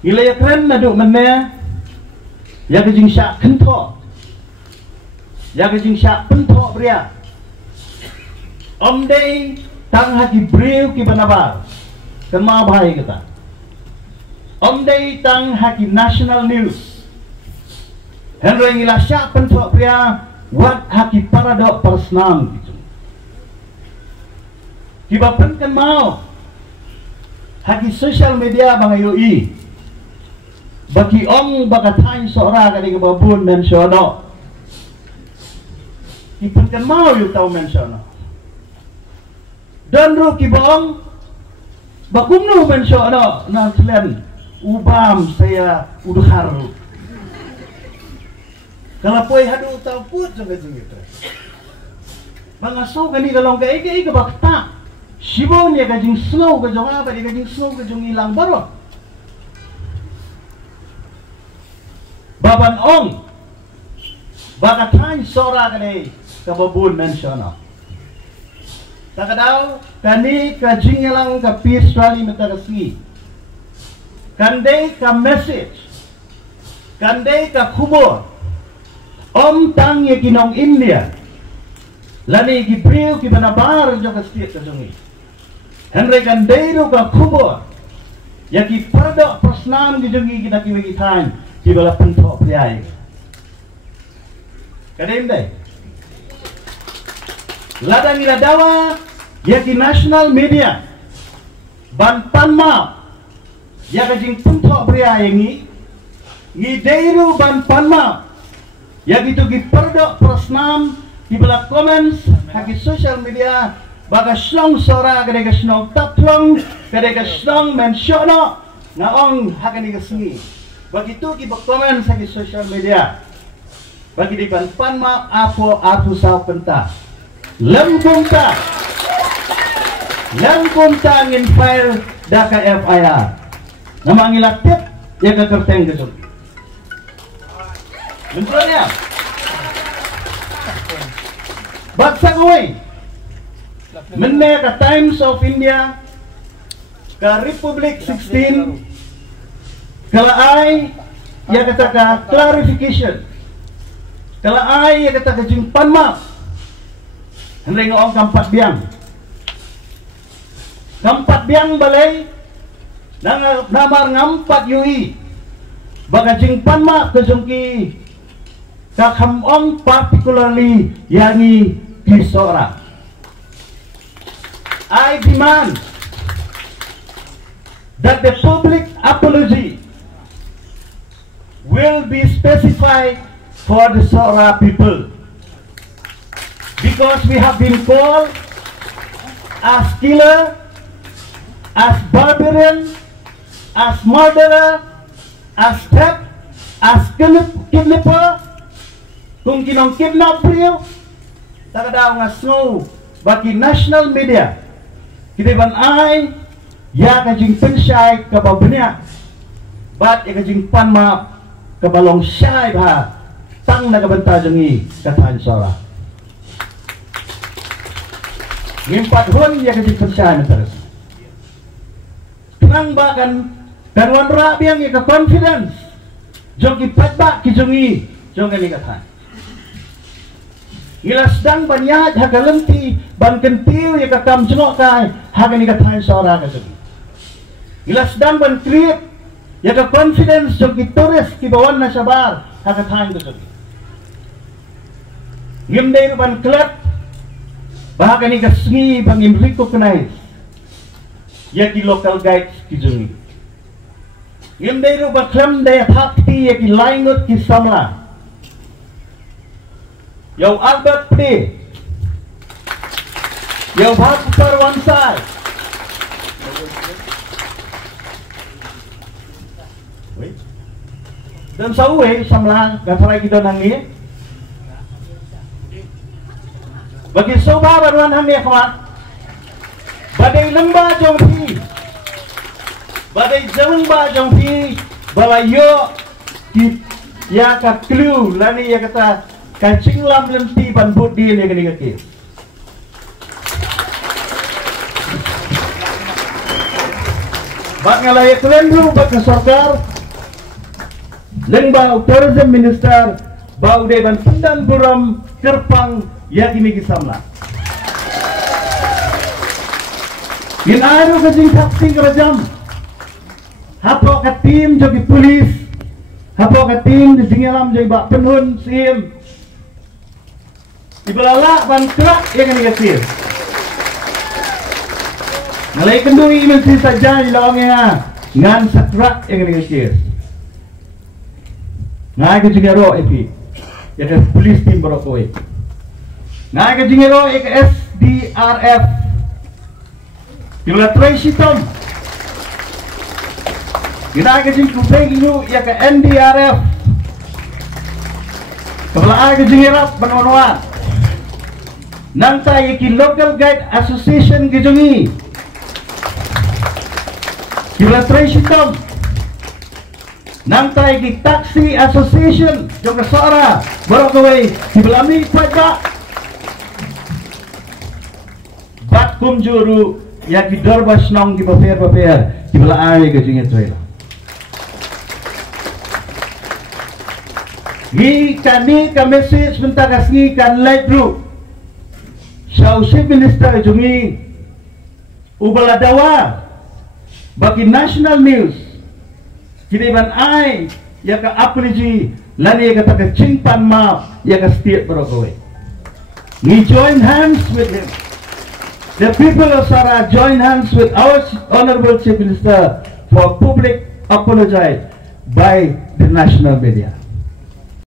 Gila ya keren na do mana ya ke jing syak kento ya ke jing syak pento pria om day tang haki breu ki banabar kan ma bhai kata om day tang haki national news henry ngila syak pento pria wat haki paradok persnam gitu kibapan kan mau haki social media bangayoi bagi om bakatain seorang kali kebabun mensiono kipan kan mau yuk tahu mensiono dan ru kibong bakumnu mensiono na selain ubam saya udhar kalau poi hadu tahu put sampai gitu bangaso kani kalong kai ke bakta sibon ya kajing snow kajong apa dia kajing snow kajong hilang baru baban ong bakatan sora kani kababun mensiono takadaw kani kajing lang ka peace rally metagasi kandai ka message kandai ka kubur om tang ya kinong India lani gibriu ki banabar jo ka state kajong henry kandai ro ka kubur ya ki pardo persnam gijongi kita kiwi time di bala pentok priai kadem dai ladang ila dawa ya ki national media ban panma ya ka jing pentok priai ngi deiru ban panma ya gitu gi perdok persnam di bala comments haki social media baga slong sora kadega slong taplong kadega slong mensiono naong hakani kesengi begitu kita komen sa social media bagi di panma apo sa penta lengkum ta ngin file daka FIR nama ngilatip ya ke kerteng gitu bentuknya baksa kawai menne ka Times of India ka Republic 16 kalau ai ya kata ka clarification kalau ai ya kata ka jimpan ma henry ngong kampat biang balai namar ngampat yui baga jimpan ma ke jongki ka khamong particularly yangi disora I demand that the public apology will be specified for the Sora people because we have been called as killer, as barbarian, as murderer, as theft, as kidnapper, kung kinong kidnap priyo, takadaw nga snow baki national media kita ban ay ya kajing pensay kababnya bat ya kajing panma kabalong syai ba tang nagabanta jangi katahan sora ngimpat hon ya kajing pensay terus tenang ba kan kanwan rabiang ya ka confidence jong ipat ba kijongi jong kani katahan ilasdang banyak hagalenti ban kentiu ya kakam jengok kai hagani katahan sora kajong ilasdang ban create ya ka confidence jong kituris kibawan na sabar hakatahan kajong ngimday ban klat bahagani kasngi bang recognize ya ki local guides kijungi ngimday ban klam daya thakti ya ki laingot ki samla Yo Albert P. Yo Bhaskar Wansai. Dan sauwe samlang gafarai kita nangi. Bagi soba baruan hamil kawan. Badai lembah jongpi. Badai jengba jongpi. Balayo ki ya ka clue lani ya kata kancing lam lenti ban budi ni kini kaki. Bak ngalai kalian dulu bak ke sorgar Lengbau Tourism Minister bau deban pendan buram kerpang yakini kisamla. Ginaru kajing taksing kerajam. Hapo ka tim jogi polis. Hapo ka tim di singalam jogi bak penhun sim. Ibalala ban trak yakini kasir. Ngalai kenduri mesti saja di lawangnya ngan sakrak yakini kasir. Ngai ke jingero epi. Ya ke polis tim berokoi. Ngai ke jingero ek SDRF. Kila Tracy Tom. Ngai ke jing kupeng inu ya ke NDRF. Kepala ke jingero penonoan. Nangta yaki Local Guide Association gejungi. Kila Tracy Tom. Nangta yaki Taxi Association yung kasara barokaway hibelami pajak. Bat kumjuru yaki dorbas nong di paper hibelai gejungi trail. Gi kani ka message mentakas gi kan light group. Chief Minister jungi ubaladawa bagi national news kiriban ai ya ka apriji lani ya ka chingpan ma ya ka state barokaway. We join hands with him. The people of Sara join hands with our Honorable Chief Minister for public apology by the national media.